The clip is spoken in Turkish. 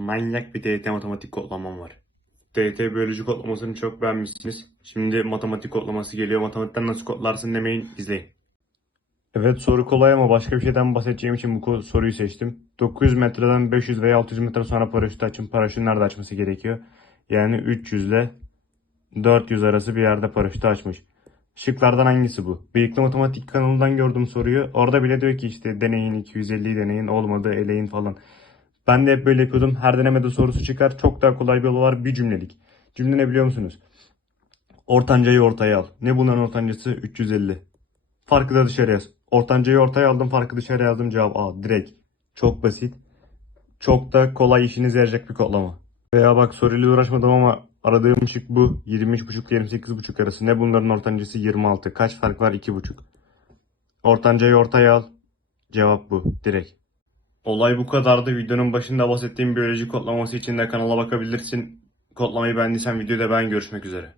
manyak bir TYT matematik kodlamam var. TYT biyoloji kodlamasını çok beğenmişsiniz. Şimdi matematik kodlaması geliyor. Matematikten nasıl kodlarsın demeyin izleyin. Evet soru kolay ama başka bir şeyden bahsedeceğim için bu soruyu seçtim. 900 metreden 500 veya 600 metre sonra paraşütü açın. Paraşütü nerede açması gerekiyor? Yani 300 ile 400 arası bir yerde paraşütü açmış. Şıklardan hangisi bu? Bıyıklı Matematik kanalından gördüm soruyu. Orada bile diyor ki işte deneyin 250 deneyin olmadı eleyin falan. Ben de hep böyle yapıyordum. Her denemede sorusu çıkar. Çok daha kolay bir yolu var. Bir cümlelik. Cümle ne biliyor musunuz? Ortancayı ortaya al. Ne bunların ortancası? 350. Farkı da dışarı yaz. Ortancayı ortaya aldım. Farkı dışarı yazdım. Cevap A. Direkt. Çok basit. Çok da kolay işinize yarayacak bir kodlama. Veya bak soruyla uğraşmadım ama aradığım şık bu. 23.5 ile 28.5 arası. Ne bunların ortancası? 26. Kaç fark var? 2.5. Ortancayı ortaya al. Cevap bu. Direkt. Olay bu kadardı. Videonun başında bahsettiğim biyoloji kodlaması için de kanala bakabilirsin. Kodlamayı beğendiysen videoda ben görüşmek üzere.